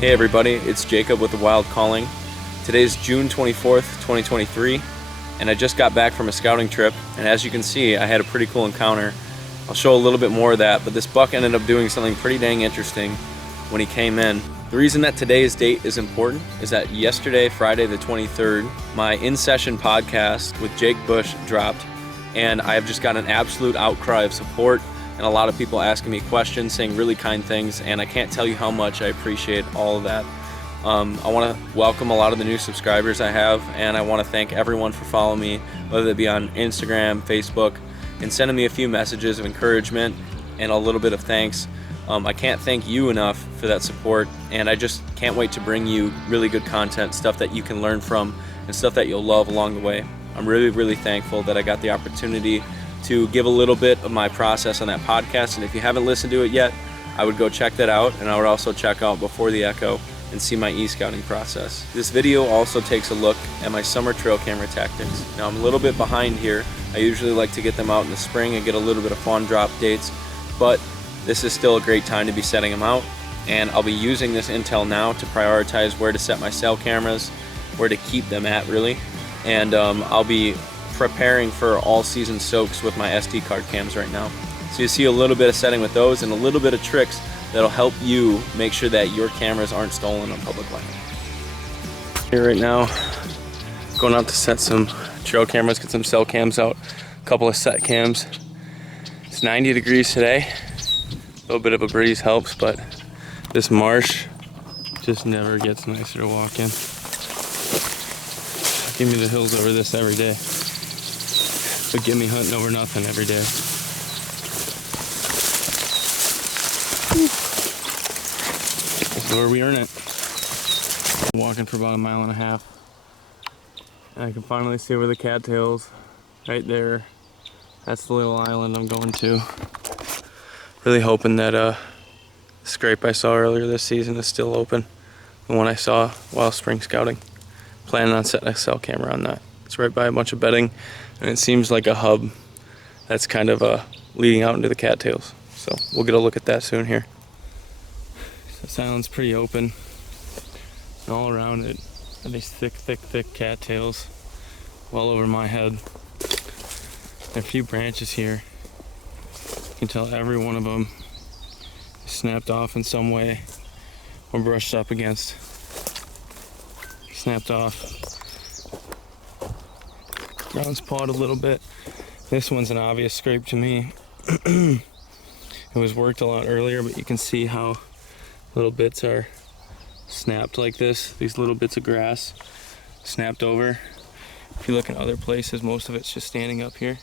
Hey everybody, it's Jacob with The Wild Calling. Today's June 24th, 2023, and I just got back from a scouting trip, and as you can see, I had a pretty cool encounter. I'll show a little bit more of that, but this buck ended up doing something pretty dang interesting when he came in. The reason that today's date is important is that yesterday, Friday the 23rd, my In-Session podcast with Jake Bush dropped, and I have just got an absolute outcry of support and a lot of people asking me questions, saying really kind things, and I can't tell you how much I appreciate all of that. I want to welcome a lot of the new subscribers I have, and I want to thank everyone for following me, whether it be on Instagram, Facebook, and sending me a few messages of encouragement and a little bit of thanks. I can't thank you enough for that support, and I just can't wait to bring you really good content, stuff that you can learn from, and stuff that you'll love along the way. I'm really thankful that I got the opportunity to give a little bit of my process on that podcast, and if you haven't listened to it yet, I would go check that out, and I would also check out Before the Echo and see my e-scouting process. This video also takes a look at my summer trail camera tactics. Now I'm a little bit behind here. I usually like to get them out in the spring and get a little bit of fawn drop dates, but this is still a great time to be setting them out, and I'll be using this intel now to prioritize where to set my cell cameras, where to keep them at really, and I'll be preparing for all season soaks with my SD card cams right now. So you see a little bit of setting with those and a little bit of tricks that'll help you make sure that your cameras aren't stolen on public land. Here right now, going out to set some trail cameras, get some cell cams out, a couple of set cams. It's 90 degrees today. A little bit of a breeze helps, but this marsh just never gets nicer to walk in. Give me the hills over this every day. But get me hunting over nothing every day. This is where we earn it. I'm walking for about 1.5 miles. And I can finally see where the cattails, right there. That's the little island I'm going to. Really hoping that scrape I saw earlier this season is still open. The one I saw while spring scouting. Planning on setting a cell camera on that. It's right by a bunch of bedding, and it seems like a hub that's kind of leading out into the cattails. So we'll get a look at that soon here. This island's pretty open, and all around it are these thick cattails well over my head. There are a few branches here. You can tell every one of them is snapped off in some way or brushed up against. Snapped off. Ground's pawed a little bit. This one's an obvious scrape to me. It was worked a lot earlier, but you can see how little bits are snapped like this. These little bits of grass snapped over. If you look in other places, most of it's just standing up here.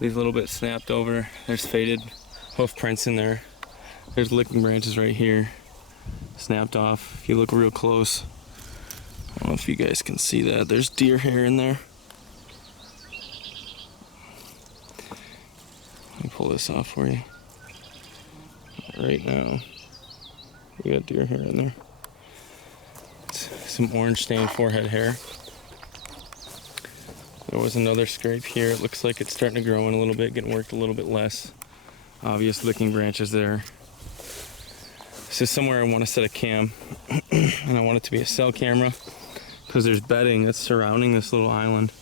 These little bits snapped over. There's faded hoof prints in there. There's licking branches right here, snapped off. If you look real close, I don't know if you guys can see that. There's deer hair in there. Let me pull this off for you. Right now, we got deer hair in there. Some orange stained forehead hair. There was another scrape here. It looks like it's starting to grow in a little bit, getting worked a little bit less. Obvious licking branches there. This is somewhere I want to set a cam, and I want it to be a cell camera because there's bedding that's surrounding this little island.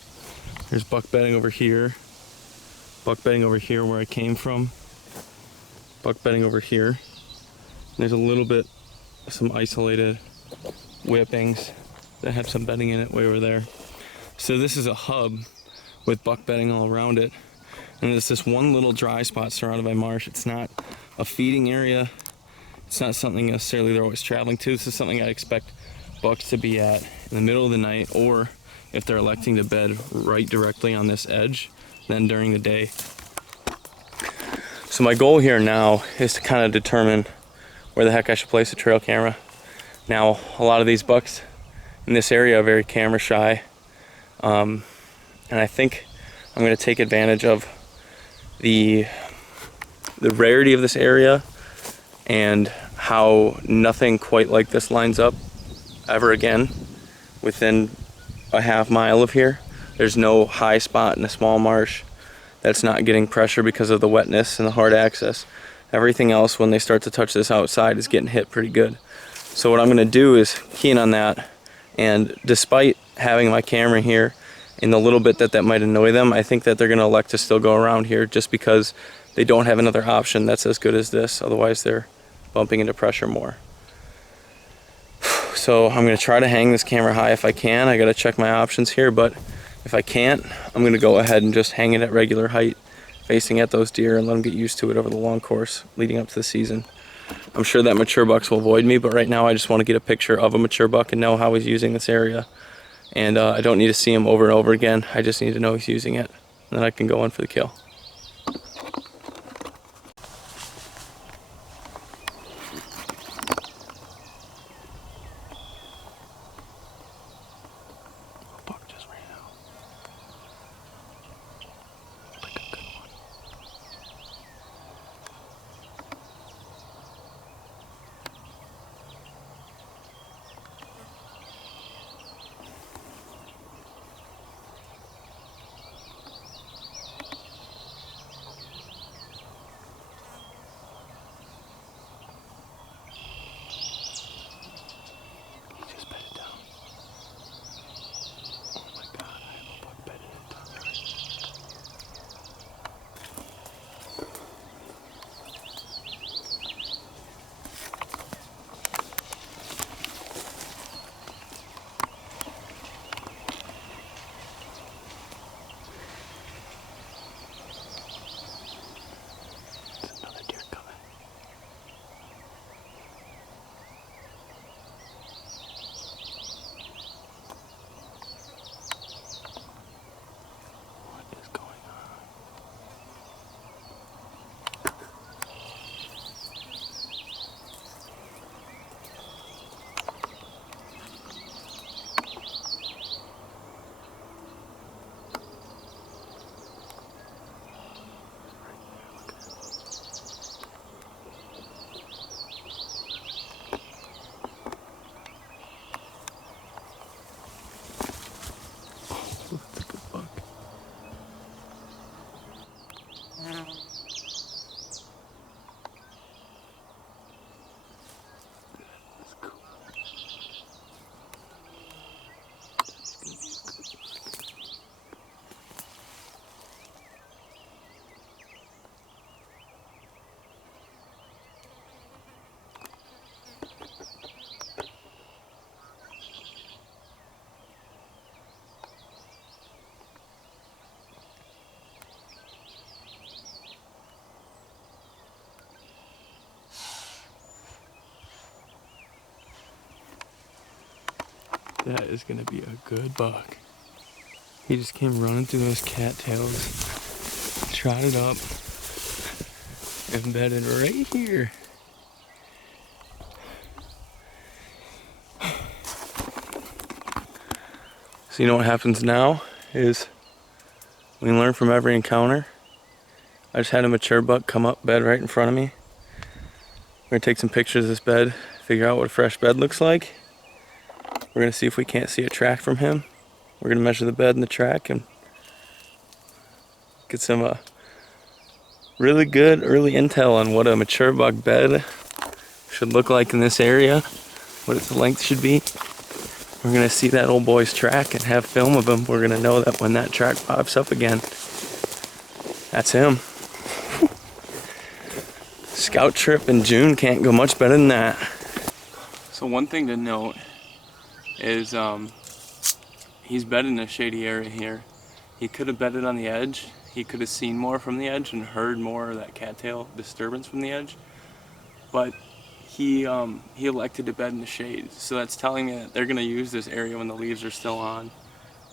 There's buck bedding over here, buck bedding over here where I came from, buck bedding over here. And there's a little bit, some isolated whippings that have some bedding in it way over there. So this is a hub with buck bedding all around it, and there's this one little dry spot surrounded by marsh. It's not a feeding area. It's not something necessarily they're always traveling to. This is something I expect bucks to be at in the middle of the night, or if they're electing to bed right directly on this edge, then during the day. So my goal here now is to kind of determine where the heck I should place a trail camera. Now, a lot of these bucks in this area are very camera shy, and I think I'm going to take advantage of the rarity of this area and how nothing quite like this lines up ever again within a half mile of here. There's no high spot in a small marsh that's not getting pressure because of the wetness and the hard access. Everything else, when they start to touch this outside, is getting hit pretty good. So what I'm going to do is key in on that, and despite having my camera here, in the little bit that might annoy them, I think that they're going to elect to still go around here just because they don't have another option that's as good as this. Otherwise they're bumping into pressure more. So I'm going to try to hang this camera high if I can. I got to check my options here, but if I can't, I'm going to go ahead and just hang it at regular height, facing at those deer, and let them get used to it over the long course leading up to the season. I'm sure that mature bucks will avoid me, but right now I just want to get a picture of a mature buck and know how he's using this area. And I don't need to see him over and over again. I just need to know he's using it, and then I can go in for the kill. Buck just ran out. Like a good one. That is gonna be a good buck. He just came running through those cattails, trotted up, and bedded right here. So you know what happens now is we learn from every encounter. I just had a mature buck come up, bed right in front of me. We're gonna take some pictures of this bed, figure out what a fresh bed looks like. We're gonna see if we can't see a track from him. We're gonna measure the bed and the track and get some really good early intel on what a mature buck bed should look like in this area, what its length should be. We're gonna see that old boy's track and have film of him. We're gonna know that when that track pops up again, that's him. Scout trip in June can't go much better than that. So one thing to note is he's bedded in a shady area here. He could have bedded on the edge. He could have seen more from the edge and heard more of that cattail disturbance from the edge. But he elected to bed in the shade. So that's telling me that they're gonna use this area when the leaves are still on,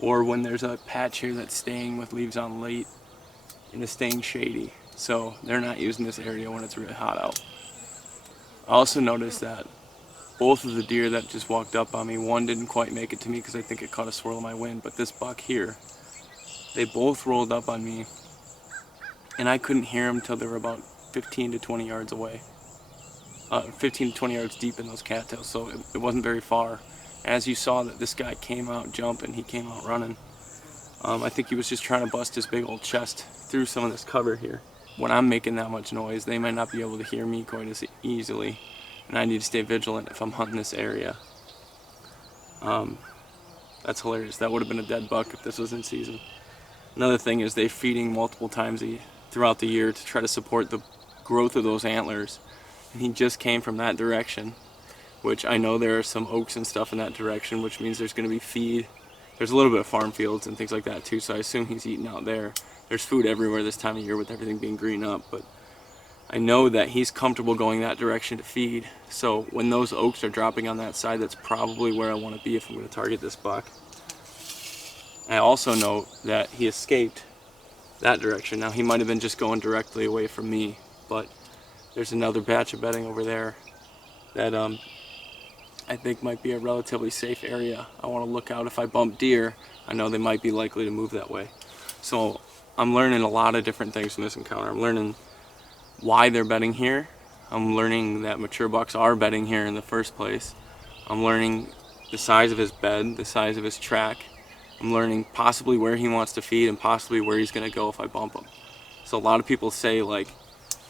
or when there's a patch here that's staying with leaves on late and it's staying shady. So they're not using this area when it's really hot out. I also noticed that both of the deer that just walked up on me, one didn't quite make it to me because I think it caught a swirl of my wind, but this buck here, they both rolled up on me and I couldn't hear them until they were about 15 to 20 yards away. 15 to 20 yards deep in those cattails, so it wasn't very far. As you saw that this guy came out jumping, he came out running. I think he was just trying to bust his big old chest through some of this cover here. When I'm making that much noise, they might not be able to hear me quite as easily. and I need to stay vigilant if I'm hunting this area. That's hilarious. That would have been a dead buck if this was in season. Another thing is they're feeding multiple times throughout the year to try to support the growth of those antlers. And he just came from that direction, which I know there are some oaks and stuff in that direction, which means there's going to be feed. There's a little bit of farm fields and things like that too, so I assume he's eating out there. There's food everywhere this time of year with everything being green up, but I know that he's comfortable going that direction to feed. So when those oaks are dropping on that side, that's probably where I want to be if I'm going to target this buck. I also know that he escaped that direction. Now he might have been just going directly away from me, but there's another batch of bedding over there that I think might be a relatively safe area. I want to look out. If I bump deer, I know they might be likely to move that way. So I'm learning a lot of different things from this encounter. I'm learning why they're bedding here. I'm learning that mature bucks are bedding here in the first place. I'm learning the size of his bed, the size of his track. I'm learning possibly where he wants to feed and possibly where he's going to go if I bump him. So a lot of people say, like,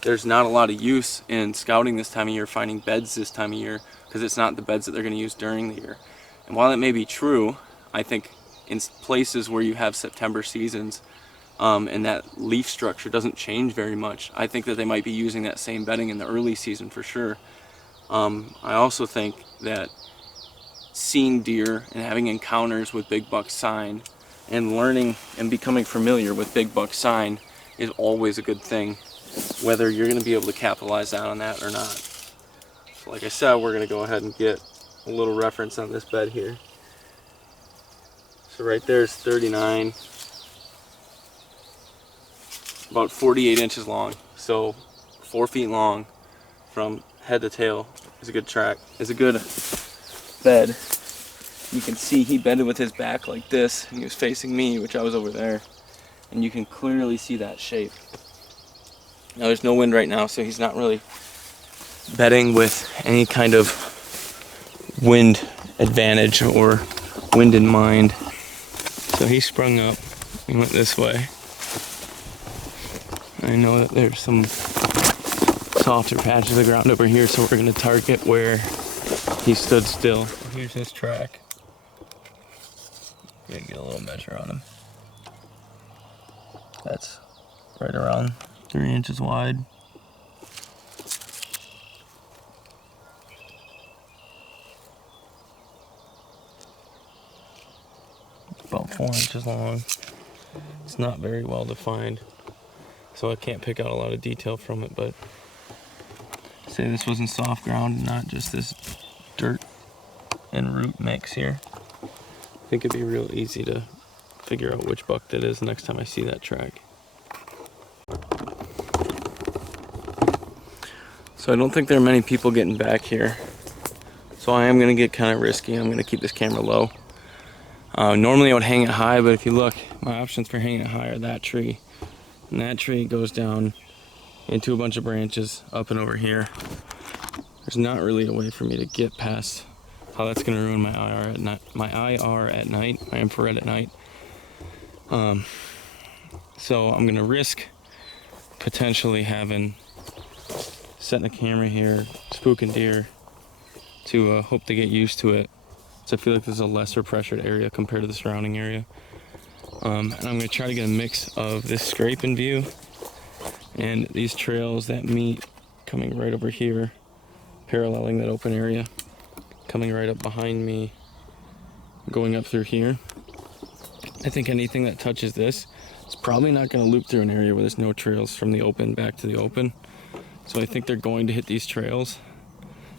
there's not a lot of use in scouting this time of year, finding beds this time of year, because it's not the beds that they're going to use during the year. And while that may be true, I think in places where you have September seasons and that leaf structure doesn't change very much, I think that they might be using that same bedding in the early season for sure. I also think that seeing deer and having encounters with big buck sign and learning and becoming familiar with big buck sign is always a good thing, whether you're going to be able to capitalize on that or not. So like I said, we're going to go ahead and get a little reference on this bed here. So right there is 39, about 48 inches long, so 4 feet long from head to tail is a good track, is a good bed. You can see he bedded with his back like this, and he was facing me, which I was over there, and you can clearly see that shape. Now there's no wind right now, so he's not really bedding with any kind of wind advantage or wind in mind. So he sprung up and went this way. I know that there's some softer patches of ground over here, so we're going to target where he stood still. Here's his track. I'm going to get a little measure on him. That's right around 3 inches wide. About 4 inches long. It's not very well defined, so I can't pick out a lot of detail from it, but say this wasn't soft ground and not just this dirt and root mix here, I think it'd be real easy to figure out which buck that is the next time I see that track. So I don't think there are many people getting back here, so I am going to get kind of risky. I'm going to keep this camera low. Normally I would hang it high, but if you look, my options for hanging it high are that tree. And that tree goes down into a bunch of branches up and over here. There's not really a way for me to get past how that's going to ruin my IR at night, my infrared at night. So I'm going to risk potentially setting a camera here, spooking deer to hope to get used to it. So I feel like there's a lesser pressured area compared to the surrounding area. And I'm going to try to get a mix of this scrape in view and these trails that meet coming right over here, paralleling that open area, coming right up behind me, going up through here. I think anything that touches this is probably not going to loop through an area where there's no trails from the open back to the open. So I think they're going to hit these trails.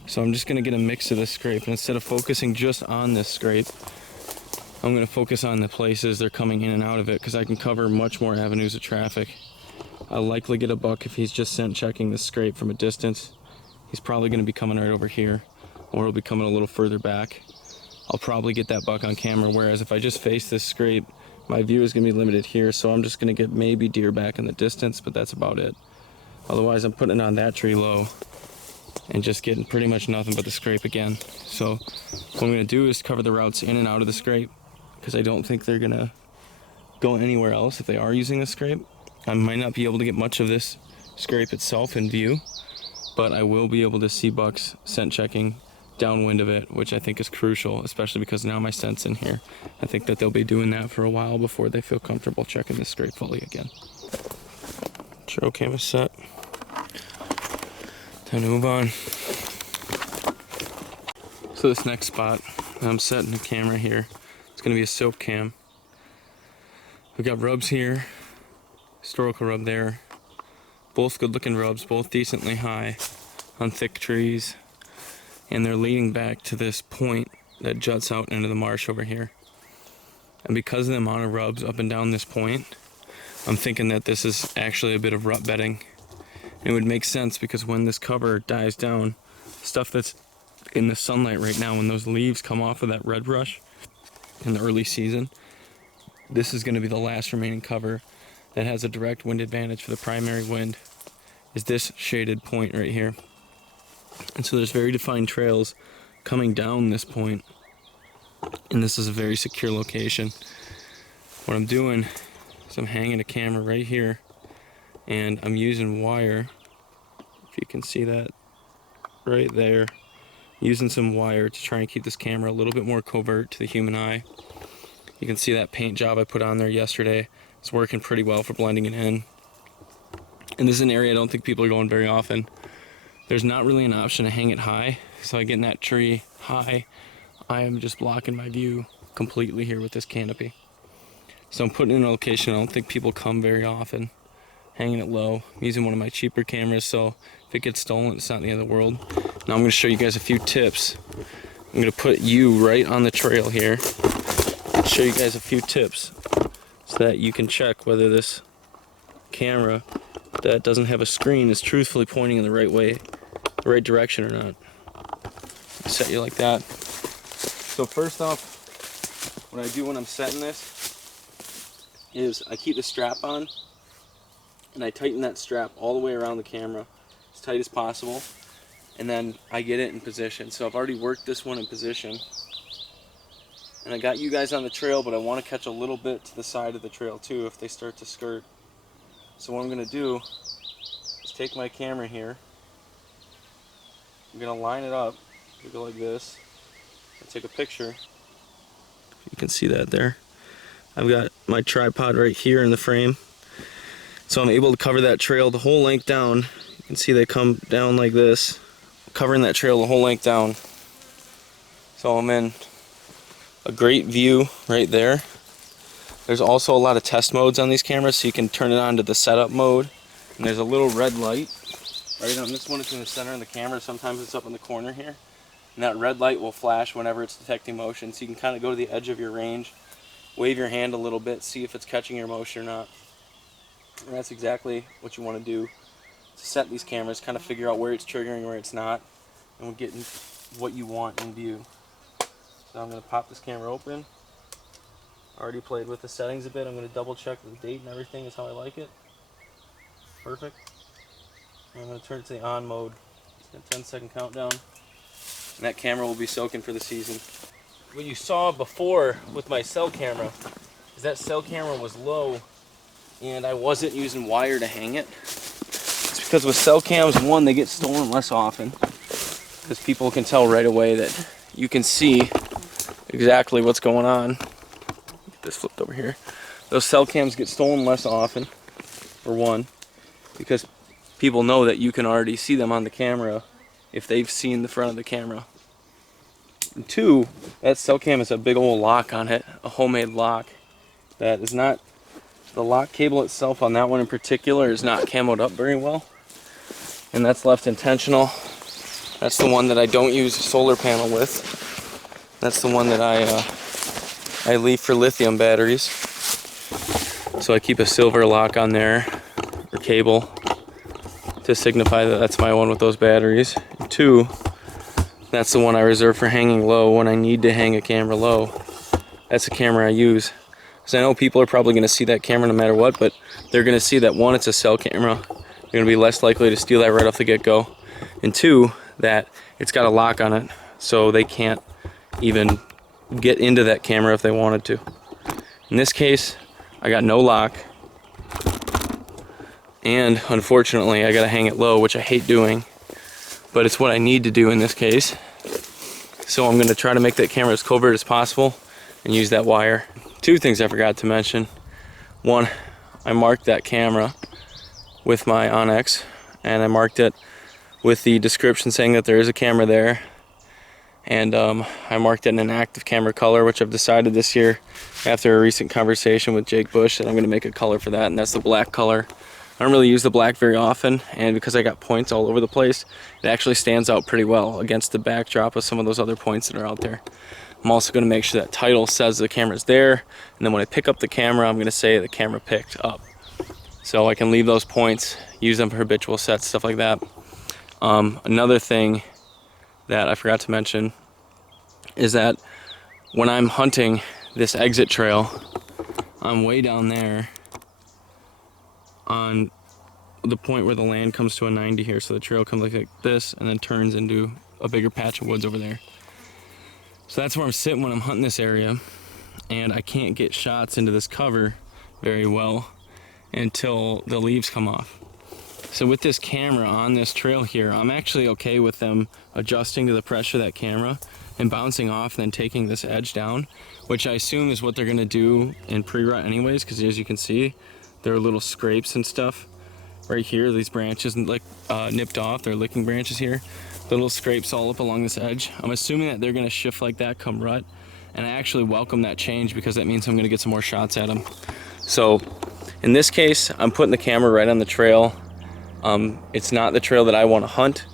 So I'm just going to get a mix of this scrape, and instead of focusing just on this scrape, I'm going to focus on the places they're coming in and out of it, because I can cover much more avenues of traffic. I'll likely get a buck if he's just scent checking the scrape from a distance. He's probably going to be coming right over here, or he'll be coming a little further back. I'll probably get that buck on camera, whereas if I just face this scrape, my view is going to be limited here, so I'm just going to get maybe deer back in the distance, but that's about it. Otherwise, I'm putting it on that tree low and just getting pretty much nothing but the scrape again. So what I'm going to do is cover the routes in and out of the scrape, because I don't think they're going to go anywhere else if they are using the scrape. I might not be able to get much of this scrape itself in view, but I will be able to see bucks scent checking downwind of it, which I think is crucial, especially because now my scent's in here. I think that they'll be doing that for a while before they feel comfortable checking this scrape fully again. Trail cam is set. Time to move on. So this next spot, I'm setting the camera here. It's gonna be a silk cam. We've got rubs here, historical rub there. Both good looking rubs, both decently high on thick trees. And they're leading back to this point that juts out into the marsh over here. And because of the amount of rubs up and down this point, I'm thinking that this is actually a bit of rut bedding. And it would make sense because when this cover dies down, stuff that's in the sunlight right now, when those leaves come off of that red brush in the early season, this is going to be the last remaining cover that has a direct wind advantage for the primary wind, is this shaded point right here. And so there's very defined trails coming down this point, and this is a very secure location. What I'm doing is I'm hanging a camera right here, and I'm using wire, if you can see that right there, using some wire to try and keep this camera a little bit more covert to the human eye. You can see that paint job I put on there yesterday. It's working pretty well for blending it in. And this is an area I don't think people are going very often. There's not really an option to hang it high, so I get in that tree high, I am just blocking my view completely here with this canopy. So I'm putting it in a location I don't think people come very often. Hanging it low. I'm using one of my cheaper cameras, so if it gets stolen, it's not the end of the world. Now I'm going to show you guys a few tips. I'm going to put you right on the trail here. Show you guys a few tips so that you can check whether this camera that doesn't have a screen is truthfully pointing in the right way, the right direction or not. Set you like that. So first off, what I do when I'm setting this is I keep the strap on and I tighten that strap all the way around the camera as tight as possible, and then I get it in position. So I've already worked this one in position, and I got you guys on the trail, but I want to catch a little bit to the side of the trail too if they start to skirt. So what I'm going to do is take my camera here, I'm going to line it up, go like this, and take a picture. You can see that there. I've got my tripod right here in the frame, so I'm able to cover that trail the whole length down. You can see they come down like this, covering that trail the whole length down. So I'm in a great view right there. There's also a lot of test modes on these cameras, so you can turn it on to the setup mode. And there's a little red light right on this one. It's in the center of the camera. Sometimes it's up in the corner here. And that red light will flash whenever it's detecting motion. So you can kind of go to the edge of your range, wave your hand a little bit, see if it's catching your motion or not. And that's exactly what you want to do to set these cameras, kind of figure out where it's triggering, where it's not, and we're getting what you want in view. So I'm going to pop this camera open. Already played with the settings a bit. I'm going to double check the date and everything is how I like it. Perfect. I'm going to turn it to the on mode. It's a 10-second countdown. And that camera will be soaking for the season. What you saw before with my cell camera is that cell camera was low and I wasn't using wire to hang it. It's because with cell cams, one, they get stolen less often because people can tell right away that you can see exactly what's going on. Get this flipped over here. Those cell cams get stolen less often, for one, because people know that you can already see them on the camera if they've seen the front of the camera. And two, that cell cam has a big old lock on it, a homemade lock that is not, the lock cable itself on that one in particular is not camoed up very well, and that's left intentional. That's the one that I don't use a solar panel with. That's the one that I leave for lithium batteries. So I keep a silver lock on there, or cable, to signify that that's my one with those batteries. And two, that's the one I reserve for hanging low when I need to hang a camera low. That's the camera I use. Because I know people are probably going to see that camera no matter what, but they're going to see that one, it's a cell camera. They're going to be less likely to steal that right off the get-go. And two, that it's got a lock on it, so they can't even get into that camera if they wanted to. In this case, I got no lock. And unfortunately, I got to hang it low, which I hate doing. but it's what I need to do in this case. So I'm gonna try to make that camera as covert as possible and use that wire. Two things I forgot to mention. One, I marked that camera with my Onyx, and I marked it with the description saying that there is a camera there. And I marked it in an active camera color, which I've decided this year, after a recent conversation with Jake Bush, that I'm gonna make a color for that, and that's the black color. I don't really use the black very often, and because I got points all over the place, it actually stands out pretty well against the backdrop of some of those other points that are out there. I'm also gonna make sure that title says the camera's there, and then when I pick up the camera, I'm gonna say the camera picked up. So I can leave those points, use them for habitual sets, stuff like that. Another thing that I forgot to mention is that when I'm hunting this exit trail, I'm way down there on the point where the land comes to a 90 here. So the trail comes like this and then turns into a bigger patch of woods over there. So that's where I'm sitting when I'm hunting this area, and I can't get shots into this cover very well until the leaves come off. So with this camera on this trail here, I'm actually okay with them adjusting to the pressure of that camera and bouncing off and then taking this edge down, which I assume is what they're gonna do in pre-rut anyways, because as you can see, there are little scrapes and stuff right here. These branches like nipped off, they're licking branches here. Little scrapes all up along this edge. I'm assuming that they're gonna shift like that come rut, and I actually welcome that change because that means I'm gonna get some more shots at them. So in this case, I'm putting the camera right on the trail. It's not the trail that I want to hunt.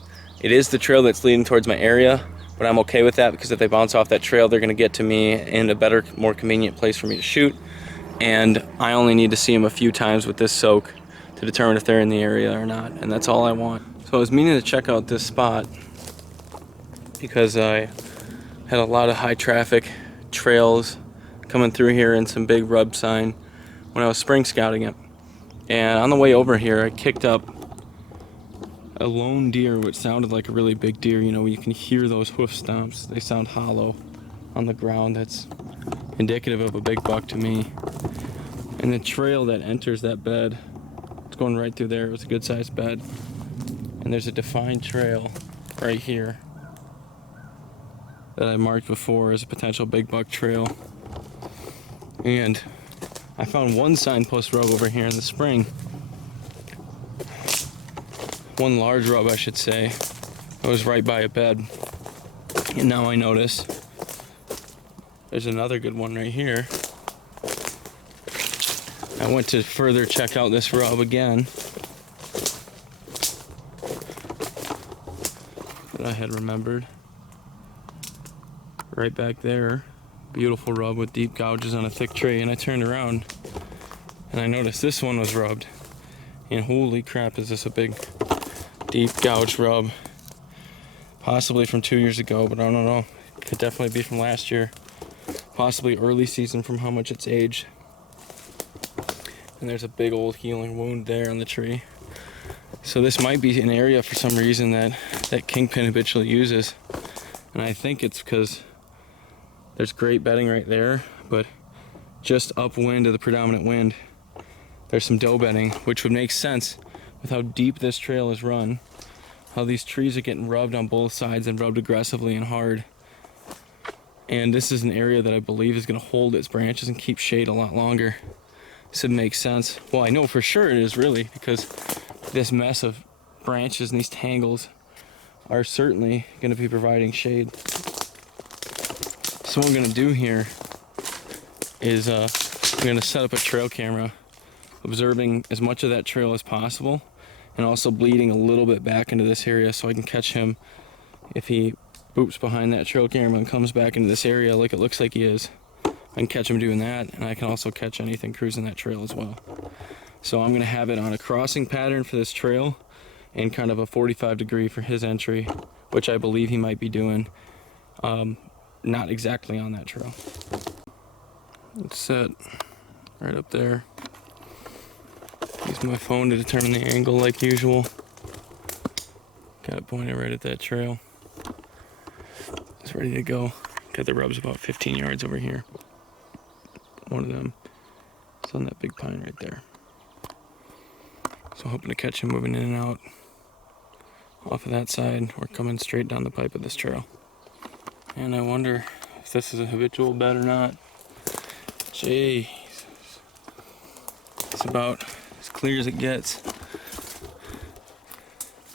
It is the trail that's leading towards my area, but I'm okay with that because if they bounce off that trail, they're going to get to me in a better, more convenient place for me to shoot. And I only need to see them a few times with this soak to determine if they're in the area or not, and that's all I want. So I was meaning to check out this spot because I had a lot of high traffic trails coming through here and some big rub sign when I was spring scouting it. And on the way over here, I kicked up a lone deer, which sounded like a really big deer. You know, you can hear those hoof stomps. They sound hollow on the ground. That's indicative of a big buck to me. And the trail that enters that bed, it's going right through there. It was a good sized bed. And there's a defined trail right here that I marked before as a potential big buck trail. And I found one signpost rub over here in the spring. One large rub, I should say. It was right by a bed. And now I notice there's another good one right here. I went to further check out this rub again that I had remembered. Right back there. Beautiful rub with deep gouges on a thick tree, and I turned around and I noticed this one was rubbed. And holy crap, is this a big deep gouge rub. Possibly from 2 years ago, but I don't know. Could definitely be from last year. Possibly early season from how much it's aged. And there's a big old healing wound there on the tree. So this might be an area for some reason that kingpin habitually uses. And I think it's because there's great bedding right there, but just upwind of the predominant wind, there's some doe bedding, which would make sense with how deep this trail is run, how these trees are getting rubbed on both sides and rubbed aggressively and hard. And this is an area that I believe is going to hold its branches and keep shade a lot longer. This would make sense. Well, I know for sure it is really, because this mess of branches and these tangles are certainly going to be providing shade. So what I'm going to do here is I'm going to set up a trail camera, observing as much of that trail as possible, and also bleeding a little bit back into this area so I can catch him if he boops behind that trail camera and comes back into this area like it looks like he is. I can catch him doing that, and I can also catch anything cruising that trail as well. So I'm going to have it on a crossing pattern for this trail and kind of a 45 degree for his entry, which I believe he might be doing, not exactly on that trail. It's set right up there. Use my phone to determine the angle like usual. Got it pointed right at that trail. It's ready to go. Got the rubs about 15 yards over here. One of them is on that big pine right there. So hoping to catch him moving in and out off of that side. We're coming straight down the pipe of this trail. And I wonder if this is a habitual bed or not. Jeez. It's about as clear as it gets.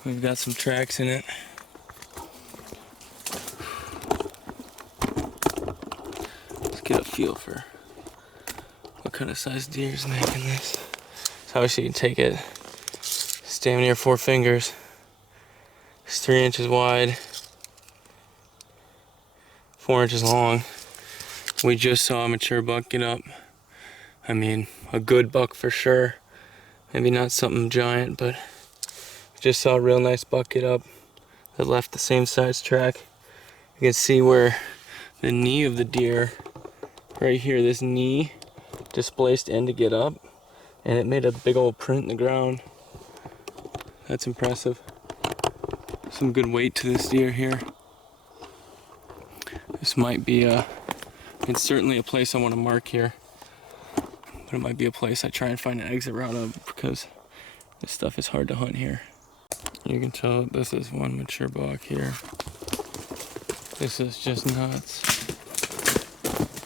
We've got some tracks in it. Let's get a feel for what kind of size deer is making this. So obviously you can take it, it's damn near 4 fingers. It's 3 inches wide, 4 inches long. We just saw a mature buck get up. I mean, a good buck for sure. Maybe not something giant, but just saw a real nice buck get up that left the same size track. You can see where the knee of the deer, right here, this knee displaced in to get up, and it made a big old print in the ground. That's impressive. Some good weight to this deer here. This might be it's certainly a place I want to mark here, but it might be a place I try and find an exit route of, because this stuff is hard to hunt here. You can tell this is one mature buck here. This is just nuts.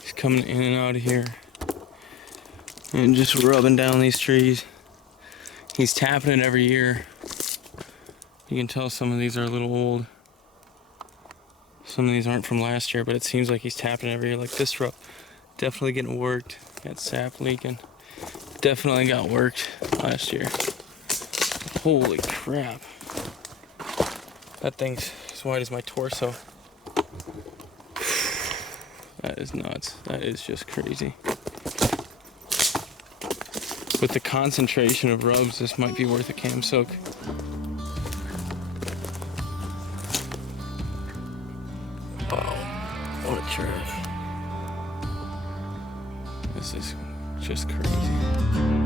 He's coming in and out of here and just rubbing down these trees. He's tapping it every year. You can tell some of these are a little old. Some of these aren't from last year, but it seems like he's tapping it every year. Like this row, definitely getting worked. Got sap leaking. Definitely got worked last year. Holy crap. That thing's as wide as my torso. That is nuts. That is just crazy. With the concentration of rubs, this might be worth a cam soak. Wow, what a trash. This is just crazy.